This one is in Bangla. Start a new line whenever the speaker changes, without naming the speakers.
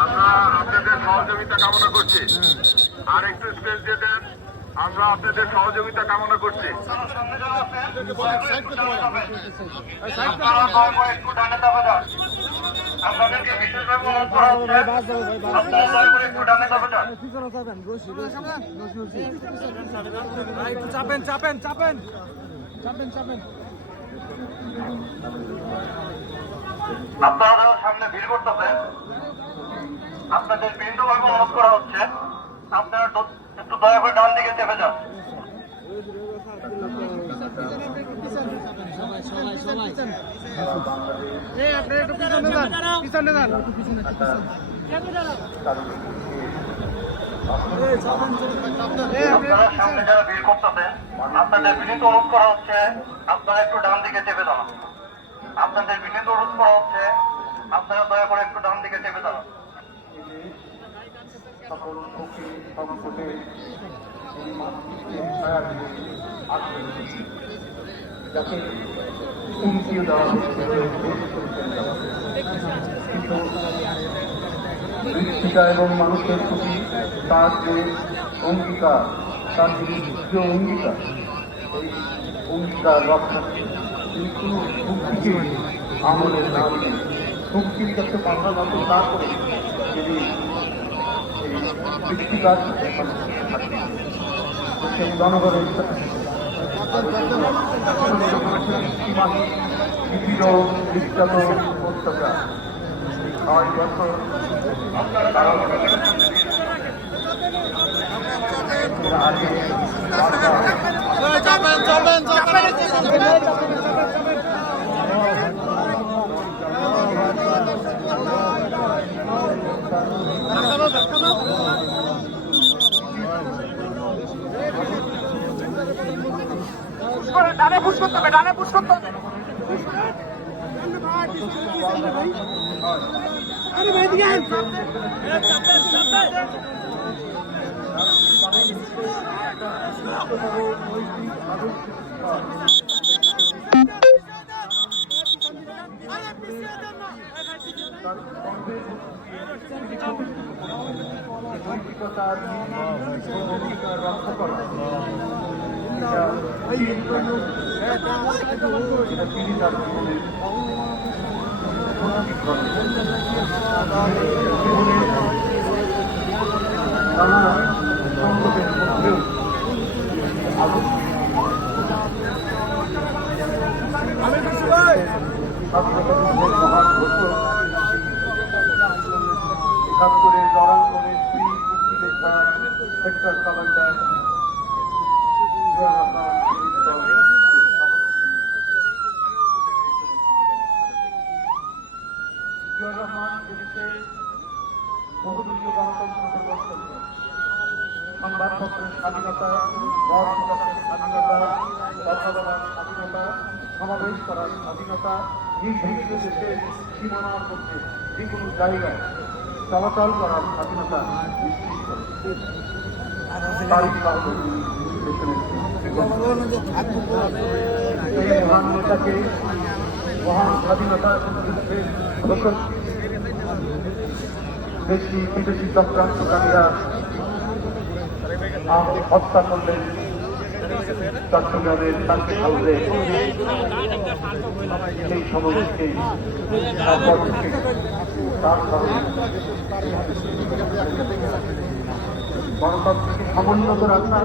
আমরা
আপনাদের সহযোগিতা কামনা করছি আর একটু স্পেস দিয়ে আমরা আপনাদের সহযোগিতা কামনা করছি আপনাদেরকে বিশেষভাবে অনুরোধ করা হচ্ছে, আপনারা সামনে ভিড় করতেছেন। আপনাদের বিন্দুভাবে অনুরোধ করা হচ্ছে, আপনারা একটু দয়া করে ডান দিকে চেপে যান। আপনারা সামনে যারা ভিড় করতেছেন আপনাদের বিনীত অনুরোধ করা হচ্ছে আপনারা একটু ডান দিকে চেপে দাঁড়ান আপনাদের বিনীত অনুরোধ করা হচ্ছে আপনারা দয়া করে একটু ডান দিকে চেপে দাঁড়ান
সকল সুখী সংকটে এই মানুষকে ছায়া দিয়ে আসেন যাতে হুমকি দেওয়া হচ্ছে কিন্তু মৃত্তিকা এবং মানুষের প্রতি তার যে অঙ্গীকার, তার যে অঙ্গীকার, এই অঙ্গীকার রক্ষা তিনি কোনো শক্তিকে আমলে না দিয়ে শক্তির কাছে নত না করে তিনি এই মৃত্তিকার সেই জনগণের নির্যাতন অত্যাচার ছয় বছর তারা আগে বারবার
চাপেন চাপেন চাপেন ডানে পুশ করতে হবে ডানে পুশ করতে হবে। আরে ভাই দিকে
অঙ্গীকার রক্ষা করা তিনি তার জীবনে নানা সংকটের মধ্যেও একাত্তরের জরাঙ্গনের স্ত্রী মুক্তিযোদ্ধা সেক্টর কমান্ডার রহমান এদেশে বহুদলীয় গণতন্ত্র প্রবর্তন করেন। সংবাদপত্রের স্বাধীনতা মত প্রকাশের স্বাধীনতা কথা বলার স্বাধীনতা, সমাবেশ করার স্বাধীনতা দেশের যে কোনো জায়গায় চলাচল করার স্বাধীনতা নিশ্চিত করে তারই কারণে দেশের এই মহান নেতাকে মহান স্বাধীনতা যুদ্ধের ঘোষক দেশি বিদেশি চক্রান্তকারীরা হত্যা করলেন চট্টগ্রামের তাকে হাউসে সেই সমাবেশকে তার কারণে গণতন্ত্রকে সমুন্নত রাখা